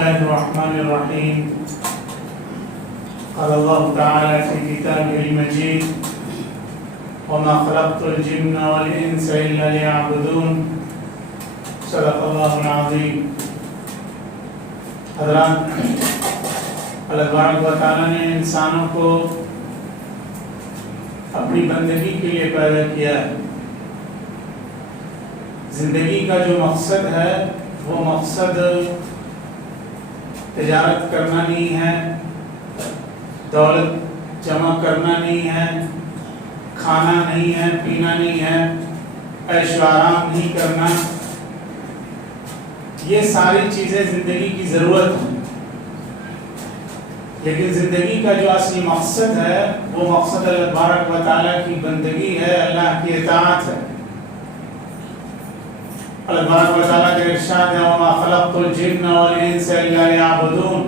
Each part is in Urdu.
الله الرحمن الرحيم. قال الله تعالى في كتابه المجيد: وما خلقت الجن والإنس إلا ليعبدون. صدق الله العظيم. حضرات، اللہ تبارک و تعالیٰ نے انسانوں کو اپنی بندگی کے لیے پیدا کیا ہے. زندگی کا جو مقصد ہے وہ مقصد تجارت کرنا نہیں ہے، دولت جمع کرنا نہیں ہے، کھانا نہیں ہے، پینا نہیں ہے، عیش و آرام نہیں کرنا. یہ ساری چیزیں زندگی کی ضرورت ہیں، لیکن زندگی کا جو اصلی مقصد ہے وہ مقصد اللہ تبارک و تعالیٰ کی بندگی ہے، اللہ کی اطاعت ہے. اللہ تبارک و تعالیٰ کا ارشاد ہے: وَمَا خَلَقْتُ الْجِنَّ وَالْإِنسَ إِلَّا لِيَعْبُدُونَ،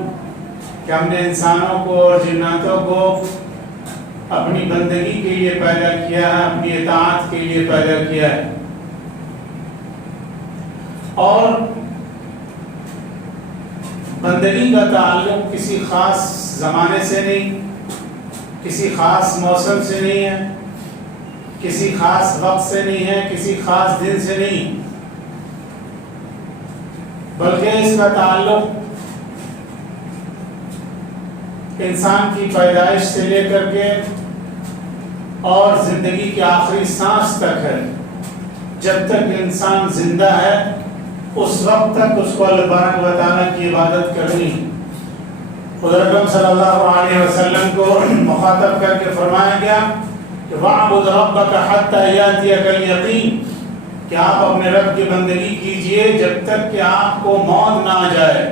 کہ ہم نے انسانوں کو اور جناتوں کو اپنی بندگی کے لیے پیدا کیا ہے، اپنی اطاعت کے لیے پیدا کیا ہے. اور بندگی کا تعلق کسی خاص زمانے سے نہیں، کسی خاص موسم سے نہیں ہے، کسی خاص وقت سے نہیں ہے، کسی خاص دن سے نہیں، بلکہ اس کا تعلق انسان کی پیدائش سے لے کر کے اور زندگی کے آخری سانس تک ہے. جب تک انسان زندہ ہے اس وقت تک اس کو اللہ تبارک و تعالیٰ کی عبادت کرنی. حضرت اکرم صلی اللہ علیہ وسلم کو مخاطب کر کے فرمایا گیا کہ وَاعْبُدْ رَبَّكَ حَتَّى يَأْتِيَكَ الْيَقِينُ، کہ آپ اپنے رب کی بندگی کیجئے جب تک کہ آپ کو موت نہ آ جائے.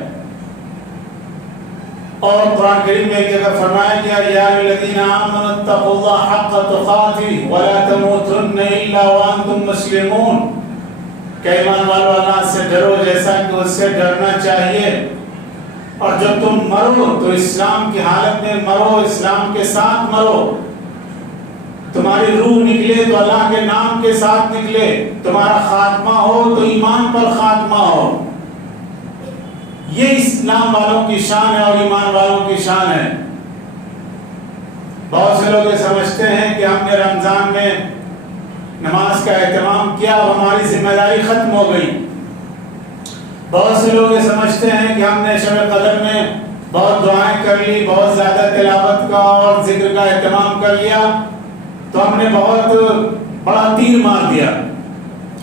اور قرآن کریم میں ایک جگہ فرمایا گیا: یا ایھا الذین آمنوا اتقوا اللہ حق تقاتہ ولا تموتن الا وانتم مسلمون، کہ ایمان والو اللہ سے ڈرو جیسا کہ اس سے ڈرنا چاہیے، اور جب تم مرو تو اسلام کی حالت میں مرو، اسلام کے ساتھ مرو. تمہاری روح نکلے تو اللہ کے نام کے ساتھ نکلے، تمہارا خاتمہ ہو تو ایمان پر خاتمہ ہو. یہ اسلام والوں کی شان ہے اور ایمان والوں کی شان ہے. بہت سے لوگ یہ سمجھتے ہیں کہ ہم نے رمضان میں نماز کا اہتمام کیا اور ہماری ذمہ داری ختم ہو گئی. بہت سے لوگ یہ سمجھتے ہیں کہ ہم نے شب قدر میں بہت دعائیں کر لی، بہت زیادہ تلاوت کا اور ذکر کا اہتمام کر لیا تو ہم نے بہت بڑا تیر مار دیا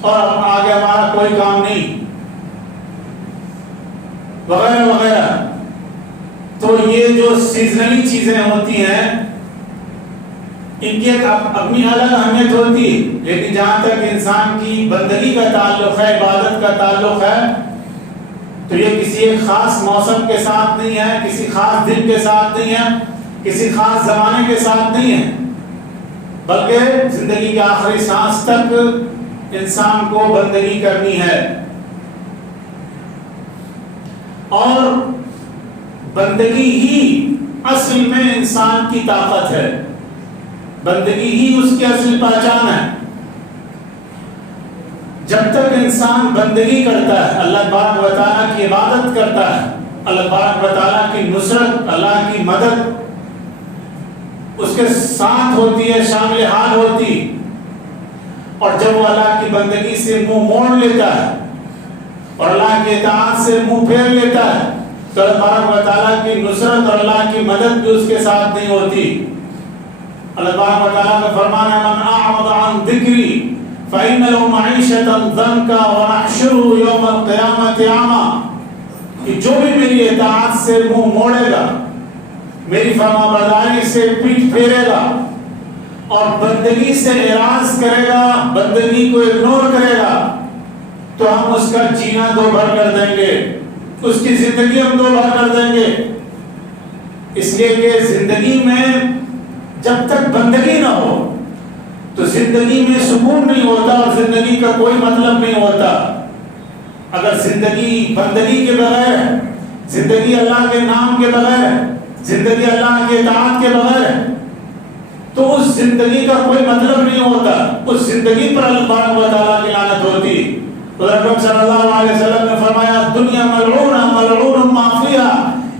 اور آگے ہمارا کوئی کام نہیں، وغیرہ وغیرہ. تو یہ جو سیزنلی چیزیں ہوتی ہیں ان کی ایک اپنی الگ اہمیت ہوتی ہے، لیکن جہاں تک انسان کی بندگی کا تعلق ہے، عبادت کا تعلق ہے، تو یہ کسی ایک خاص موسم کے ساتھ نہیں ہے، کسی خاص دن کے ساتھ نہیں ہے، کسی خاص زمانے کے ساتھ نہیں ہے، بلکہ زندگی کے آخری سانس تک انسان کو بندگی کرنی ہے. اور بندگی ہی اصل میں انسان کی طاقت ہے، بندگی ہی اس کی اصل پہچان ہے. جب تک انسان بندگی کرتا ہے، اللہ تبارک و تعالیٰ کی عبادت کرتا ہے، اللہ تبارک و تعالیٰ کی نصرت، اللہ کی مدد اس کے ساتھ ہوتی ہے، شامل حال ہوتی. اور جب وہ اللہ کی بندگی سے منہ موڑ لیتا ہے اور اللہ کی اطاعت سے منہ پھیر لیتا ہے تو اللہ تبارک و تعالیٰ کی نصرت اور اللہ کی مدد بھی اس کے ساتھ نہیں ہوتی. اللہ تبارک و تعالیٰ کا فرمان ہے: من اعرض عن ذکری فإن له معیشة ضنکا ونحشره یوم القیامة اعمی، کہ جو بھی میری اطاعت سے منہ موڑے گا، میری فرما برداری سے پیٹھ پھیرے گا اور بندگی سے اعراض کرے گا، بندگی کو اگنور کرے گا، تو ہم اس کا جینا دو بھر کر دیں گے، اس کی زندگی ہم دو بھر کر دیں گے. اس لیے کہ زندگی میں جب تک بندگی نہ ہو تو زندگی میں سکون نہیں ہوتا اور زندگی کا کوئی مطلب نہیں ہوتا. اگر زندگی بندگی کے بغیر ہے، زندگی اللہ کے نام کے بغیر ہے، زندگی اللہ کے اطاعت کے بغیر ہے، تو اس زندگی کا کوئی مطلب نہیں ہوتا. اس زندگی پر اللہ تبارک و تعالیٰ کی لعنت ہوتی. حضرت اکرم صلی اللہ علیہ وسلم نے فرمایا: دنیا ملعونہ ملعون ما فیہا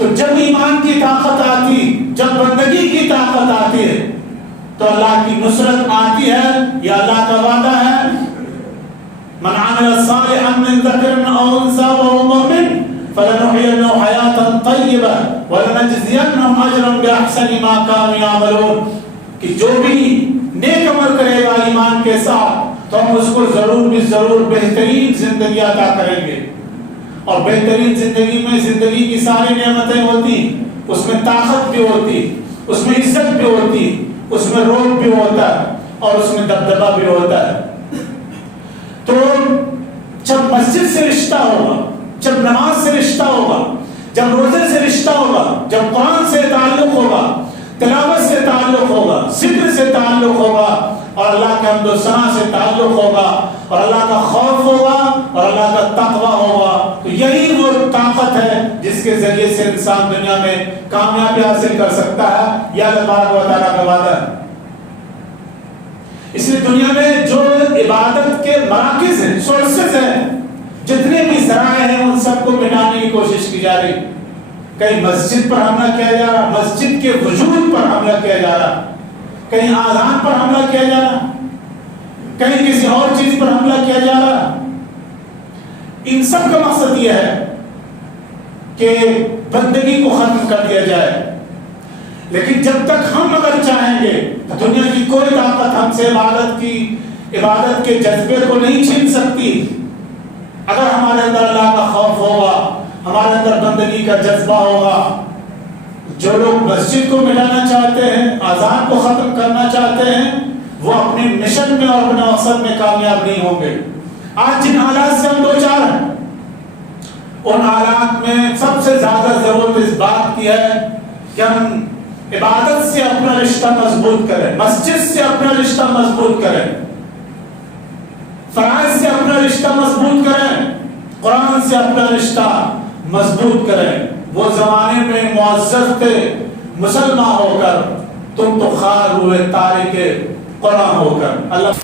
تو جب ایمان کی طاقت آتی، جب بندگی کی طاقت آتی ہے تو اللہ کی نصرت آتی ہے. یہ اللہ کا وعدہ ہے. من عمل صالحا من ذکر او انثى وهو مؤمن فلنحيينه حياة طیبہ ولنجزینهم اجرا باحسن ما كانوا يعملون. کہ جو بھی نیک عمل کرے گا ایمان کے ساتھ تو ہم اس کو ضرور بھی ضرور بہترین زندگی عطا کریں گے. اور بہترین زندگی میں زندگی کی ساری نعمتیں ہوتی، اس میں طاقت بھی ہوتی، اس میں عزت بھی ہوتی، اس میں روب بھی ہوتا ہے اور اس میں دبدبہ بھی ہوتا ہے. تو جب مسجد سے رشتہ ہوگا، جب نماز سے رشتہ ہوگا، جب روزے سے رشتہ ہوگا، جب قرآن سے تعلق ہوگا، تلاوت سے تعلق ہوگا، ذکر سے تعلق ہوگا اور اللہ کے حمد و ثنا سے تعلق ہوگا اور اللہ کا خوف ہوگا اور اللہ کا تقوی ہوگا، تو یہی وہ طاقت ہے جس کے ذریعے سے انسان دنیا میں کامیابی حاصل کر سکتا ہے. یہ اللہ تبارک و تعالیٰ کا وعدہ ہے. اس لیے دنیا میں جو عبادت کے مراکز ہیں، سورسز ہیں، جتنے بھی ذرائع ہیں، ان سب کو مٹانے کی کوشش کی جا رہی. کہیں مسجد پر حملہ کیا جا رہا، مسجد کے وجود پر حملہ کیا جا رہا، کہیں آذان پر حملہ کیا جا رہا، کہیں کسی اور چیز پر حملہ کیا جا رہا. ان سب کا مقصد یہ ہے کہ بندگی کو ختم کر دیا جائے. لیکن جب تک ہم اگر چاہیں گے تو دنیا کی کوئی طاقت ہم سے عبادت کے جذبے کو نہیں چھین سکتی. اگر ہمارے اندر اللہ کا خوف ہوگا، ہمارے اندر بندگی کا جذبہ ہوگا. جو لوگ مسجد کو مٹانا چاہتے ہیں، آذان کو ختم کرنا چاہتے ہیں، وہ اپنے مشن میں اور اپنے مقصد میں کامیاب نہیں ہوں گے. آج جن حالات سے ہم دو چار ہیں، ان حالات میں سب سے زیادہ ضرورت اس بات کی ہے کہ ہم عبادت سے اپنا رشتہ مضبوط کریں، مسجد سے اپنا رشتہ مضبوط کریں، فرائض سے اپنا رشتہ مضبوط کریں، قرآن سے اپنا رشتہ مضبوط کریں. وہ زمانے میں معزز تھے مسلمان ہو کر، تم تو خار ہوئے تارک قرآن ہو کر. اللہ